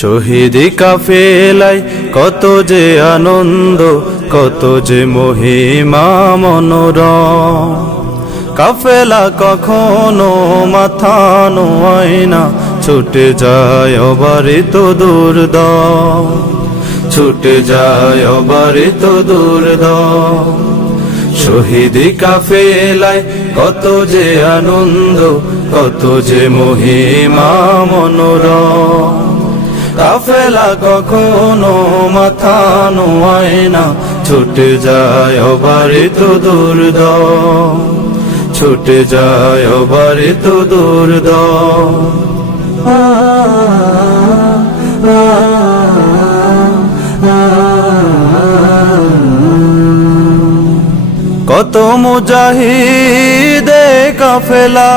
শহীদি কাফেলাই কত যে আনন্দ, কত যে মহিমা মনোরম। কাফেলা কখনো মাথা নোয় না, ছুটে যায় অবারিত দুর্দম। ছুটে যায় অবারিত দুর্দম। শহীদি কাফেলায় কত যে আনন্দ, কত যে মহিমা মনোরম। কাফেলা কখনো মাথা নোয় না। ছুটে যায় অবারিত দুর্দম। ছুটে যায় অবারিত দুর্দম। কত মুজাহিদে কাফেলা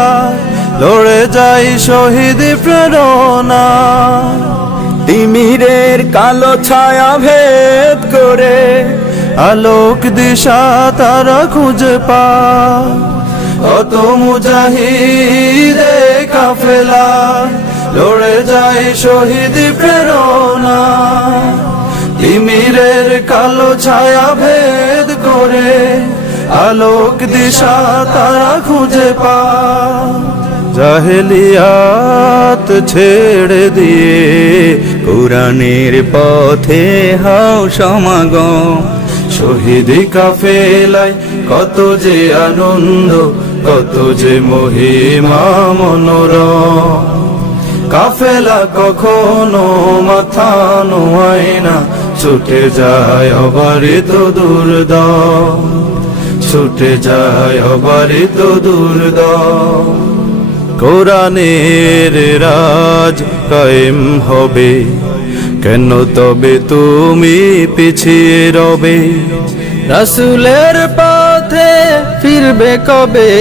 লড়ে যাই শহীদ প্রেরণা তিমিরের কালো ছায়া ভেদ করে আলোক দিশা তারা খুঁজে পা কত মুজাহিদে কাফেলা, লড়ে যাই শহীদ প্রেরণা। তিমিরের কালো ছায়া ভেদ করে আলোক দিশা তারা খুঁজে পা জাহেলিয়াত ছেড়ে দিয়ে কোরআনের পথে হাও সমাগম। শহীদি কাফেলায় কত যে আনন্দ, কত যে মহিমা মনোরম। কাফেলা কখনো মাথা নোয় না, ছুটে যায় অবারিত দুর্দম। ছুটে যায় অবারিত দুর্দম। কোরআনের রাজ কায়েম হবে। কেন তবে তুমি পিছিয়ে রবে? রাসুলের পথে ফিরবে কবে?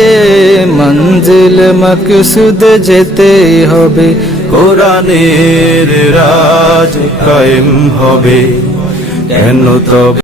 মঞ্জিল মকসুদ যেতে হবে। কোরআনের রাজ কায়েম হবে। কেন তবে